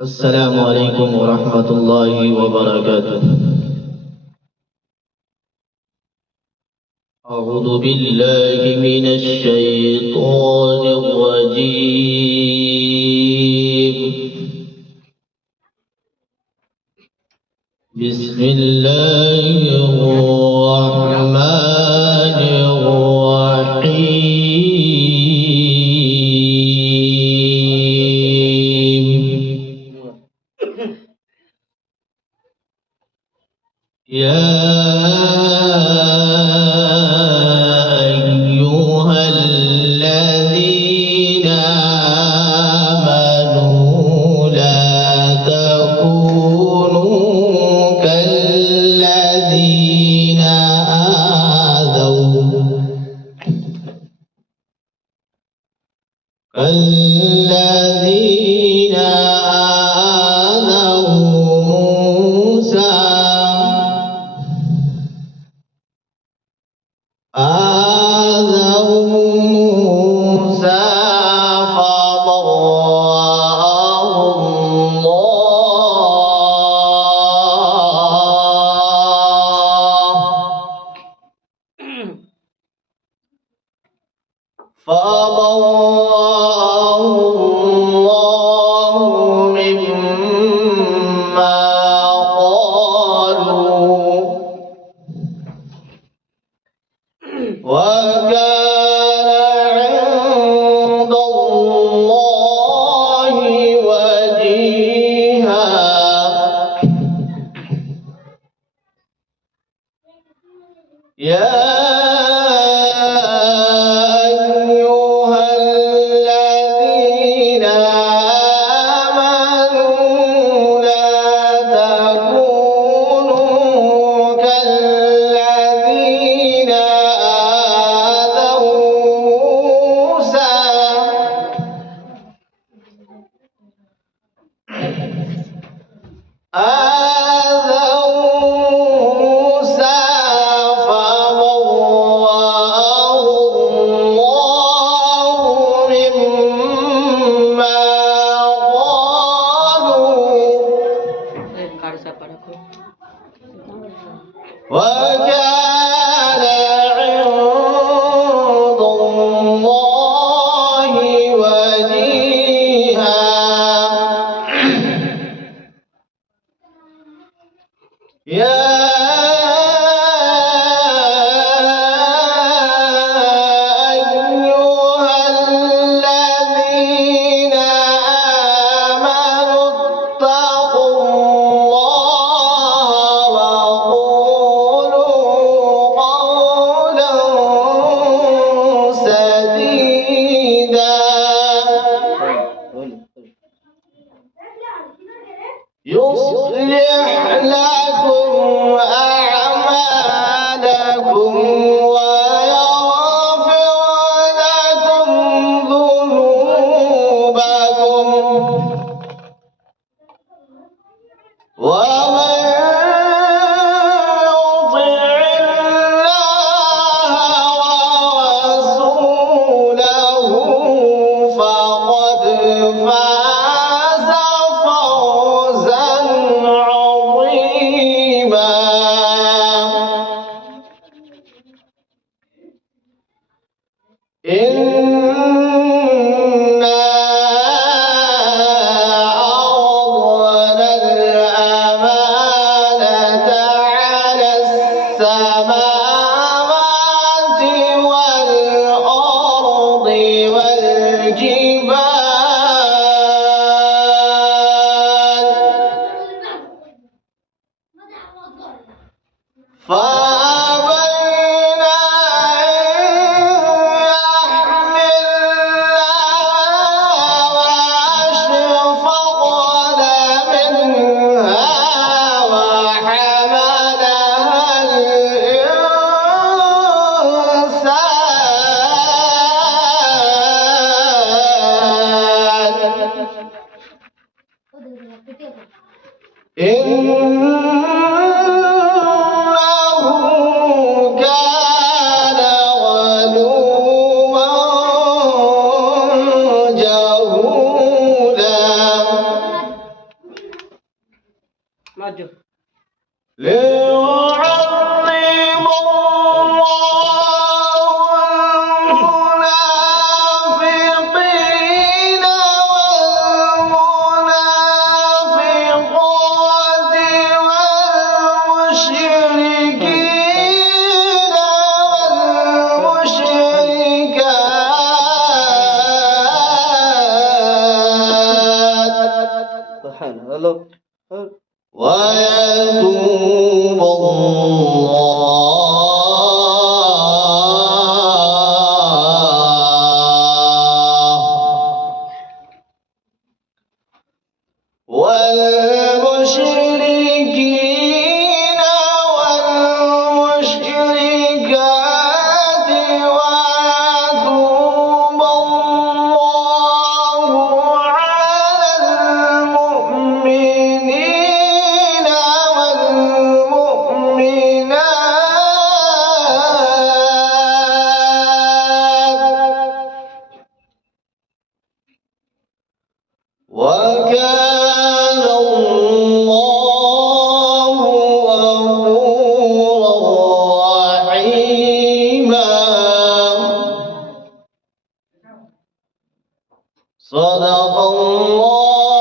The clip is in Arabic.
السلام عليكم ورحمة الله وبركاته. أعوذ بالله من الشيطان الرجيم. بسم الله الرحمن الرحيم. يا أيها الذين آمنوا لا تكونوا كالذين آذوا موسى فبرأه الله مما قالوا وكان عند الله وجيها. يا أيها الذين آمنوا لا تكونوا كالذين آذوا موسى فبرأه الله مما قالوا وكان عند الله وجيها. يا أيها الذين آمنوا اتقوا الله وقولوا قولا سديدا يصلح لكم أعمالكم ويغفر لكم ذنوبكم ومن يطع الله ورسوله فقد فاز فوزا عظيما. إنا عرضنا الأمانة على السماوات والأرض والجبال فأبين أن يحملنها وأشفقن منها وحملها الإنسان إنه كان ظلوما جهولا. maju. ليعذب الله المنافقين والمنافقات والمشركين والمشركات سبحان الله. ويتوب الله والمشركين والمشركات ويتوب الله على المؤمنين والمؤمنات وكان الله غفورا رحيما صدق الله